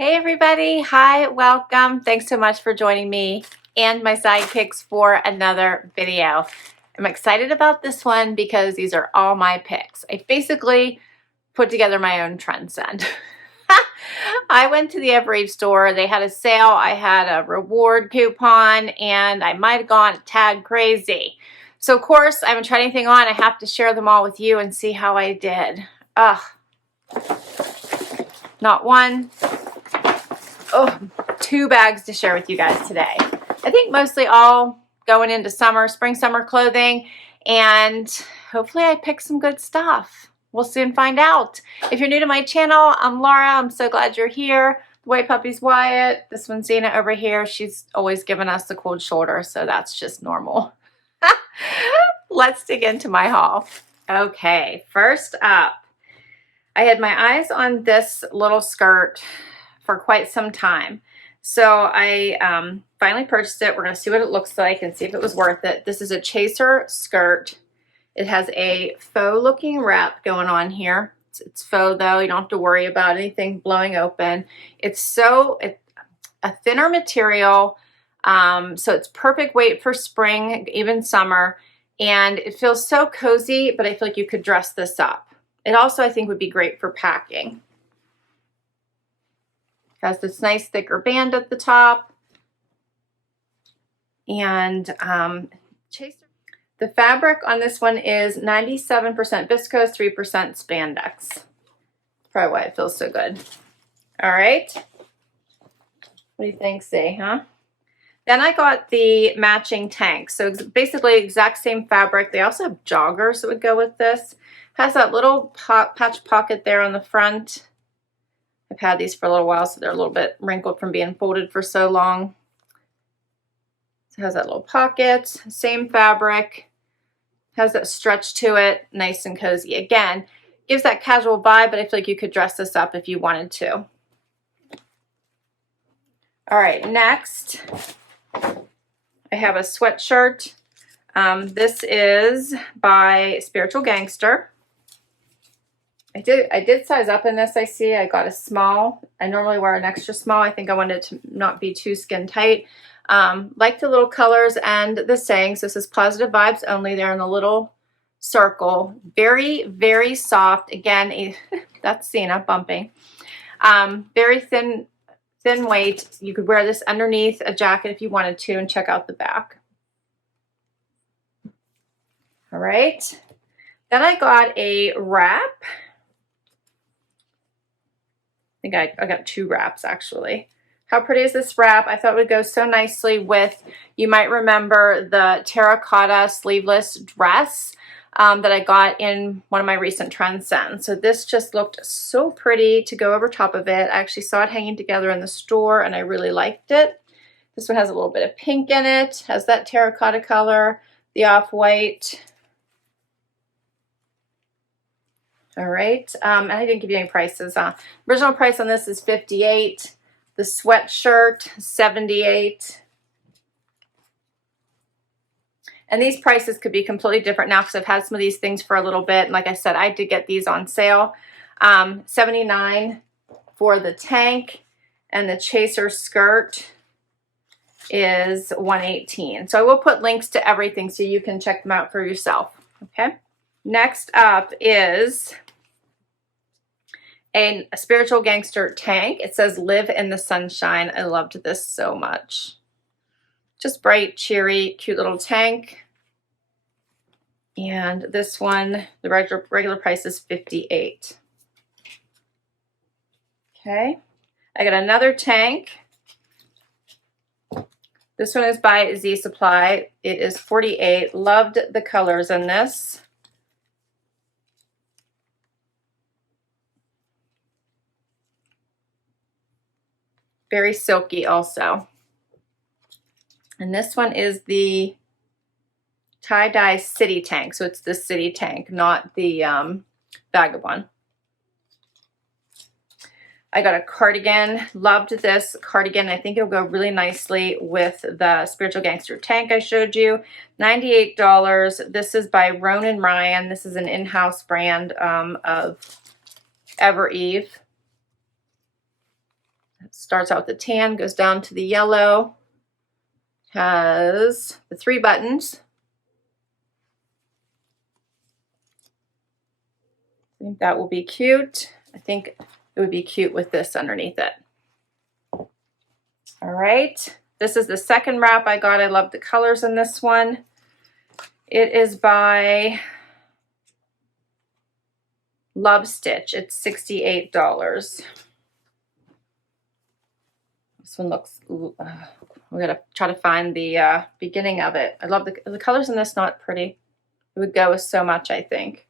Hey everybody, hi, welcome. Thanks so much for joining me and my sidekicks for another video. I'm excited about this one because these are all my picks. I basically put together my own Trendsend. I went to the Evereve store, they had a sale, I had a reward coupon, and I might have gone a tad crazy. So of course, I haven't tried anything on, I have to share them all with you and see how I did. Ugh, not one. Oh, 2 bags to share with you guys today. I think mostly all going into summer, spring, summer clothing, and hopefully I pick some good stuff. We'll soon find out. If you're new to my channel, I'm Laura. I'm so glad you're here. The white puppy's Wyatt. This one's Zena over here. She's always given us the cold shoulder, so that's just normal. Let's dig into my haul. Okay, first up, I had my eyes on this little skirt for quite some time. So I finally purchased it. We're going to see what it looks like and see if it was worth it. This is a chaser skirt. It has a faux looking wrap going on here. It's faux though. You don't have to worry about anything blowing open. It's a thinner material. So it's perfect weight for spring, even summer. And it feels so cozy, but I feel like you could dress this up. It also, I think, would be great for packing. Has this nice thicker band at the top. And the fabric on this one is 97% viscose, 3% spandex. Probably why it feels so good. All right. What do you think, say, huh? Then I got the matching tank. So basically exact same fabric. They also have joggers that would go with this. Has that little patch pocket there on the front. I've had these for a little while, so they're a little bit wrinkled from being folded for so long. So it has that little pocket, same fabric, has that stretch to it, nice and cozy. Again, gives that casual vibe, but I feel like you could dress this up if you wanted to. All right, next, I have a sweatshirt. This is by Spiritual Gangster. I did size up in this, I see. I got a small. I normally wear an extra small. I think I wanted to not be too skin tight. Like the little colors and the sayings. This is positive vibes only. They're in a little circle. Very, very soft. Again, that's Cena bumping. Very thin weight. You could wear this underneath a jacket if you wanted to, and check out the back. All right. Then I got a wrap. I think I got 2 wraps actually. How pretty is this wrap? I thought it would go so nicely with, you might remember the terracotta sleeveless dress that I got in one of my recent Trendsend. So this just looked so pretty to go over top of it. I actually saw it hanging together in the store and I really liked it. This one has a little bit of pink in it, has that terracotta color, the off-white. All right, and I didn't give you any prices. Original price on this is $58. The sweatshirt, $78. And these prices could be completely different now because I've had some of these things for a little bit. And like I said, I did get these on sale. $79 for the tank, and the chaser skirt is $118. So I will put links to everything so you can check them out for yourself. Okay. Next up is a Spiritual Gangster tank. It says live in the sunshine. I loved this so much. Just bright, cheery, cute little tank. And this one, the regular price is $58. Okay. I got another tank. This one is by Z Supply. It is $48. Loved the colors in this. Very silky also. And this one is the tie-dye city tank. So it's the city tank, not the vagabond. I got a cardigan. Loved this cardigan. I think it'll go really nicely with the Spiritual Gangster tank I showed you. $98. This is by Ronan Ryan. This is an in-house brand of Evereve. It starts out with the tan, goes down to the yellow, has the 3 buttons. I think that will be cute. I think it would be cute with this underneath it. All right, this is the second wrap I got. I love the colors in this one. It is by Love Stitch. It's $68. This one looks, we gotta try to find the beginning of it. I love the colors in this, not pretty. It would go with so much, I think.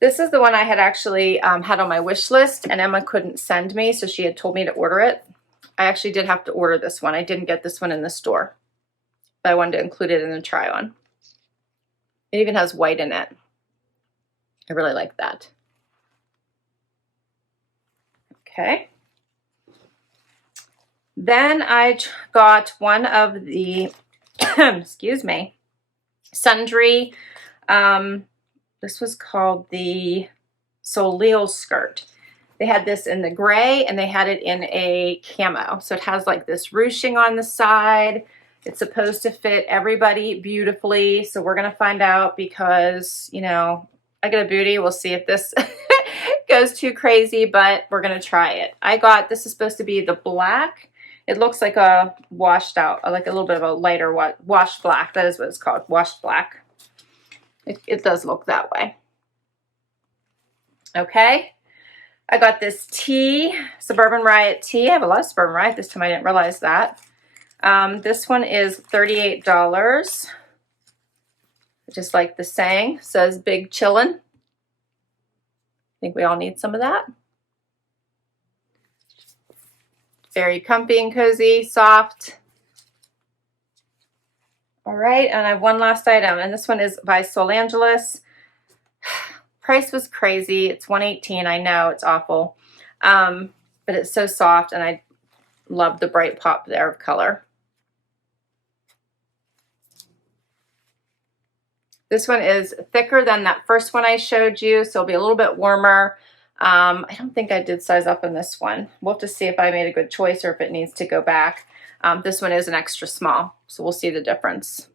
This is the one I had actually had on my wish list, and Emma couldn't send me, so she had told me to order it. I actually did have to order this one. I didn't get this one in the store, but I wanted to include it in the try on. It even has white in it. I really like that. Okay. Then I got one of the, excuse me, sundry. This was called the Soleil skirt. They had this in the gray and they had it in a camo. So it has like this ruching on the side. It's supposed to fit everybody beautifully. So we're going to find out because, you know, I get a booty. We'll see if this goes too crazy, but we're going to try it. This is supposed to be the black. It looks like a washed out, like a little bit of a lighter washed black. That is what it's called, washed black. It does look that way. Okay. I got this tee, Suburban Riot tee. I have a lot of Suburban Riot this time. I didn't realize that. This one is $38. Just like the saying, says big chillin'. I think we all need some of that. Very comfy and cozy, soft. All right, and I have one last item, and this one is by Sol Angeles. Price was crazy. It's $118. I know it's awful, but it's so soft, and I love the bright pop there of color. This one is thicker than that first one I showed you, so it'll be a little bit warmer. I don't think I did size up in this one. We'll have to see if I made a good choice or if it needs to go back. This one is an extra small, so we'll see the difference.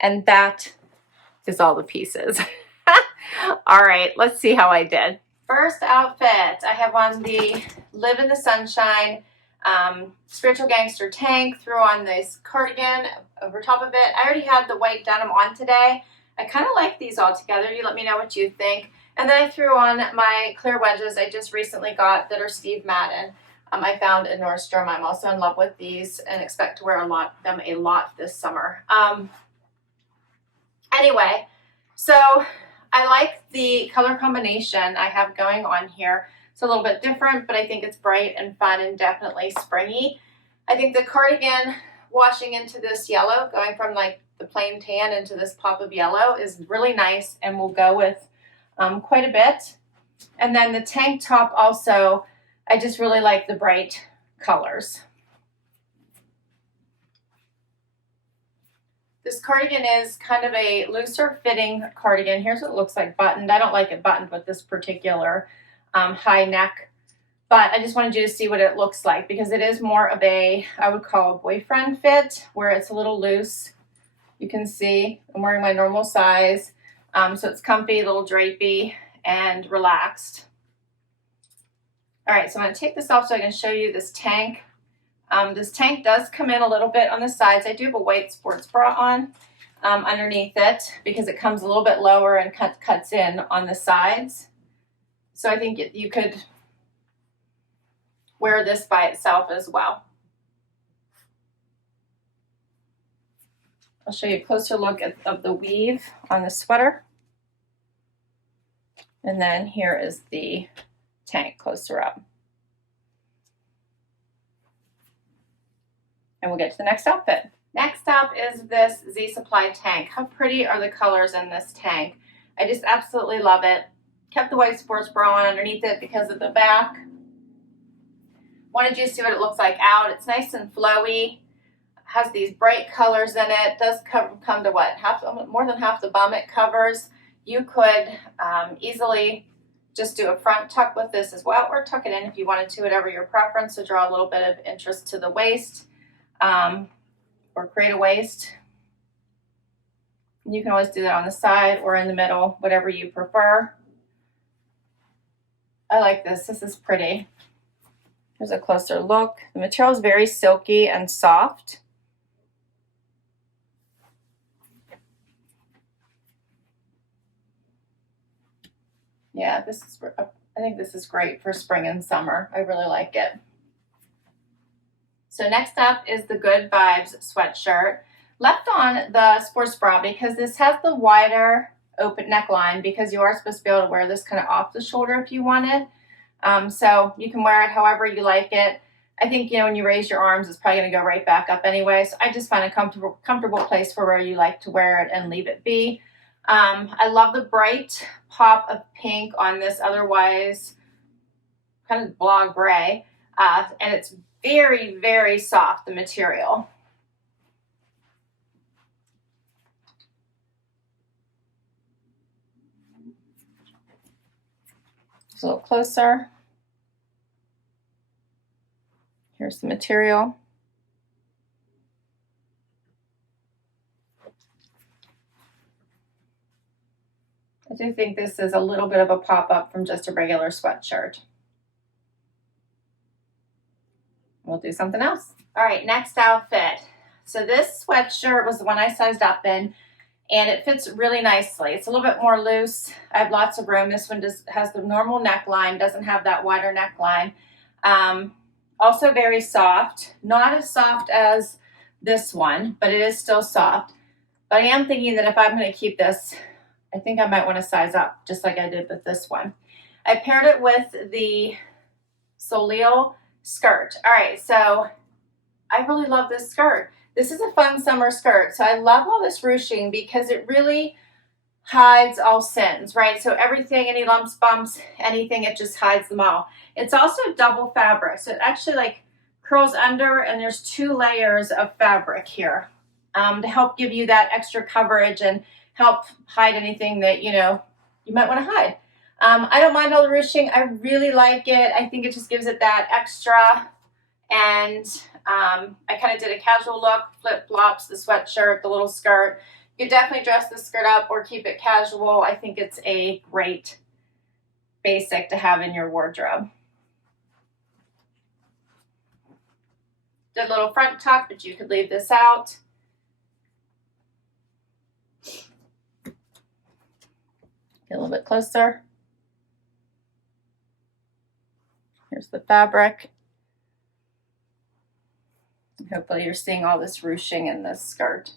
And that is all the pieces. All right, let's see how I did. First outfit, I have on the Live in the Sunshine Spiritual Gangster tank, threw on this cardigan over top of it. I already had the white denim on today. I kind of like these all together. You let me know what you think. And then I threw on my clear wedges I just recently got that are Steve Madden. I found in Nordstrom. I'm also in love with these and expect to wear them a lot this summer. Anyway, so I like the color combination I have going on here. It's a little bit different, but I think it's bright and fun and definitely springy. I think the cardigan washing into this yellow, going from like the plain tan into this pop of yellow, is really nice and will go with quite a bit. And then the tank top also, I just really like the bright colors. This cardigan is kind of a looser fitting cardigan. Here's what it looks like buttoned. I don't like it buttoned with this particular high neck, but I just wanted you to see what it looks like because it is more of a, I would call a boyfriend fit, where it's a little loose. You can see I'm wearing my normal size. So it's comfy, a little drapey, and relaxed. All right, so I'm going to take this off so I can show you this tank. This tank does come in a little bit on the sides. I do have a white sports bra on underneath it because it comes a little bit lower and cuts in on the sides. So I think you could wear this by itself as well. I'll show you a closer look of the weave on the sweater. And then here is the tank closer up. And we'll get to the next outfit. Next up is this Z Supply tank. How pretty are the colors in this tank? I just absolutely love it. Kept the white sports bra on underneath it because of the back. Wanted you to see what it looks like out. It's nice and flowy. Has these bright colors in it. Does come to what? More than half the bum it covers. You could easily just do a front tuck with this as well, or tuck it in if you wanted to, whatever your preference, to draw a little bit of interest to the waist, or create a waist. You can always do that on the side or in the middle, whatever you prefer. I like this. This is pretty. Here's a closer look. The material is very silky and soft. Yeah, I think this is great for spring and summer. I really like it. So next up is the Good Vibes sweatshirt. Left on the sports bra because this has the wider open neckline, because you are supposed to be able to wear this kind of off the shoulder if you wanted. So you can wear it however you like it. I think, you know, when you raise your arms, it's probably going to go right back up anyway. So I just find a comfortable place for where you like to wear it and leave it be. I love the bright pop of pink on this otherwise kind of blah gray. And it's very, very soft, the material. Just a little closer. Here's the material. I do think this is a little bit of a pop-up from just a regular sweatshirt. We'll do something else. All right, next outfit. So this sweatshirt was the one I sized up in, and it fits really nicely. It's a little bit more loose. I have lots of room. This one has the normal neckline, doesn't have that wider neckline. Also very soft, not as soft as this one, but it is still soft. But I am thinking that if I'm going to keep this, I think I might want to size up, just like I did with this one. I paired it with the Solil skirt. All right, so I really love this skirt. This is a fun summer skirt. So I love all this ruching because it really hides all sins, right? So everything, any lumps, bumps, anything, it just hides them all. It's also double fabric. So it actually like curls under, and there's 2 layers of fabric here to help give you that extra coverage and help hide anything that, you know, you might want to hide. I don't mind all the ruching. I really like it. I think it just gives it that extra. And I kind of did a casual look, flip-flops, the sweatshirt, the little skirt. You could definitely dress this skirt up or keep it casual. I think it's a great basic to have in your wardrobe. Did a little front tuck, but you could leave this out. Get a little bit closer. Here's the fabric. Hopefully you're seeing all this ruching in this skirt.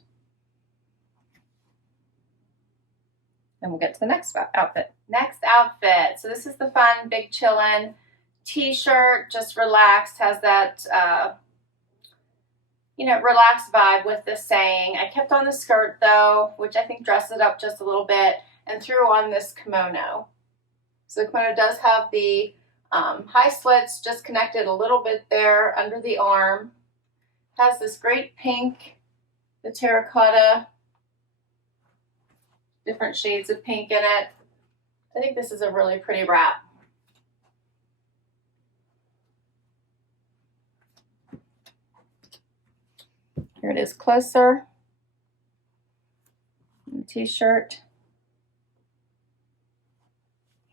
And we'll get to the next outfit. Next outfit. So this is the fun, big chillin' t-shirt, just relaxed, has that, you know, relaxed vibe with the saying. I kept on the skirt though, which I think dressed it up just a little bit, and threw on this kimono. So the kimono does have the high slits just connected a little bit there under the arm. Has this great pink, the terracotta, different shades of pink in it. I think this is a really pretty wrap. Here it is closer. The t-shirt.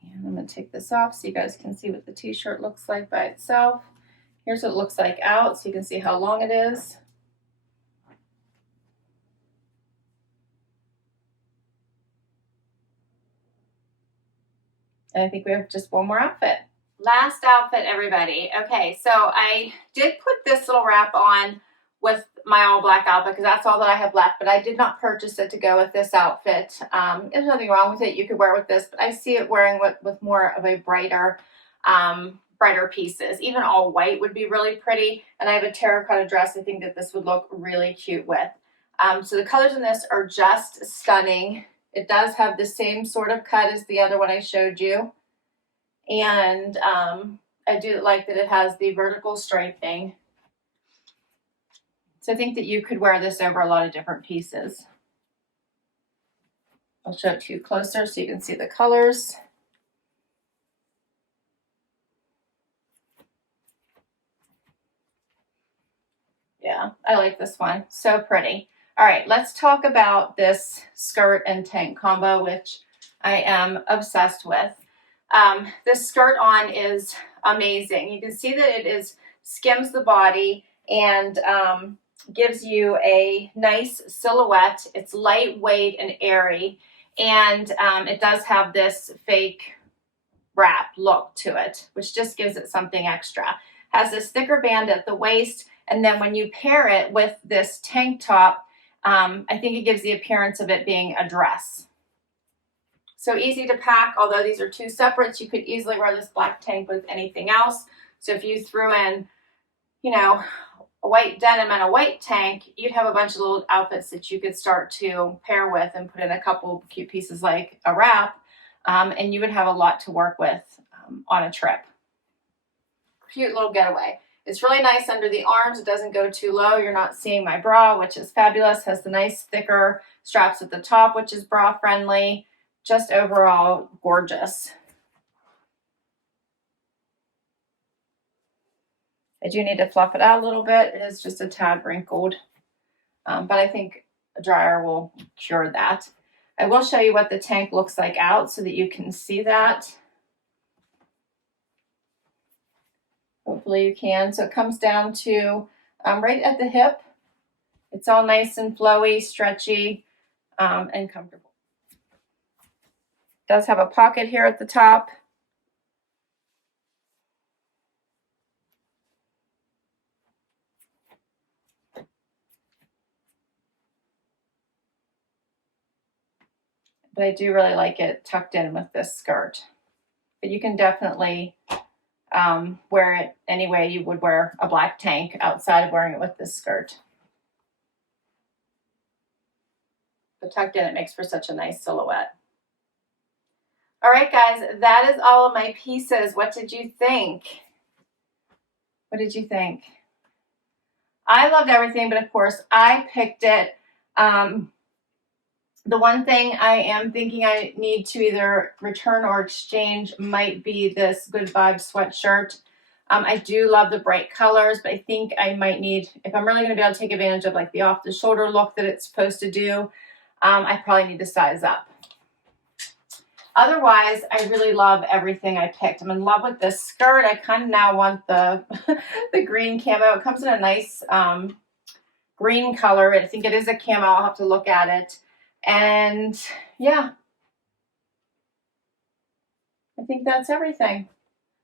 And I'm going to take this off so you guys can see what the t-shirt looks like by itself. Here's what it looks like out, so you can see how long it is. And I think we have just one more outfit. Last outfit, everybody. Okay, so I did put this little wrap on with my all black outfit because that's all that I have left, but I did not purchase it to go with this outfit. There's nothing wrong with it. You could wear it with this, but I see it wearing with more of a brighter pieces. Even all white would be really pretty. And I have a terracotta dress I think that this would look really cute with. So the colors in this are just stunning. It does have the same sort of cut as the other one I showed you. And I do like that it has the vertical striping. So I think that you could wear this over a lot of different pieces. I'll show it to you closer so you can see the colors. Yeah, I like this one. So pretty. All right, let's talk about this skirt and tank combo, which I am obsessed with. This skirt on is amazing. You can see that it is skims the body and gives you a nice silhouette. It's lightweight and airy, and it does have this fake wrap look to it, which just gives it something extra. Has this thicker band at the waist, and then when you pair it with this tank top, I think it gives the appearance of it being a dress. So easy to pack. Although these are two separates, you could easily wear this black tank with anything else. So if you threw in, you know, a white denim and a white tank, you'd have a bunch of little outfits that you could start to pair with and put in a couple cute pieces like a wrap, and you would have a lot to work with on a trip. Cute little getaway. It's really nice under the arms. It doesn't go too low. You're not seeing my bra, which is fabulous. Has the nice thicker straps at the top, which is bra friendly. Just overall gorgeous. I do need to fluff it out a little bit. It is just a tad wrinkled, but I think a dryer will cure that. I will show you what the tank looks like out so that you can see that. Hopefully you can. So it comes down to right at the hip. It's all nice and flowy, stretchy, and comfortable. It does have a pocket here at the top. But I do really like it tucked in with this skirt. But you can definitely wear it any way you would wear a black tank outside of wearing it with this skirt. But tucked in, it makes for such a nice silhouette. All right, guys, that is all of my pieces. What did you think? What did you think? I loved everything, but of course I picked it. The one thing I am thinking I need to either return or exchange might be this Good Vibes sweatshirt. I do love the bright colors, but I think I might need, if I'm really going to be able to take advantage of like the off-the-shoulder look that it's supposed to do, I probably need to size up. Otherwise, I really love everything I picked. I'm in love with this skirt. I kind of now want the, the green camo. It comes in a nice green color. I think it is a camo. I'll have to look at it. And yeah, I think that's everything.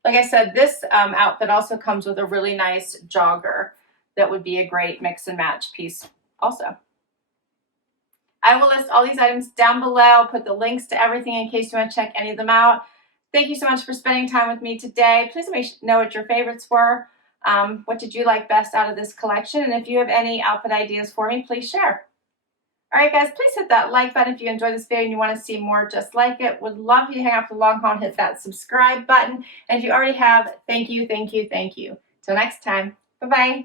Like I said, this outfit also comes with a really nice jogger that would be a great mix and match piece also. I will list all these items down below. I'll put the links to everything in case you want to check any of them out. Thank you so much for spending time with me today. Please let me know what your favorites were. What did you like best out of this collection? And if you have any outfit ideas for me, please share. All right, guys, please hit that like button if you enjoyed this video and you want to see more just like it. Would love for you to hang out for the long haul and hit that subscribe button. And if you already have, thank you, thank you, thank you. Till next time, bye-bye.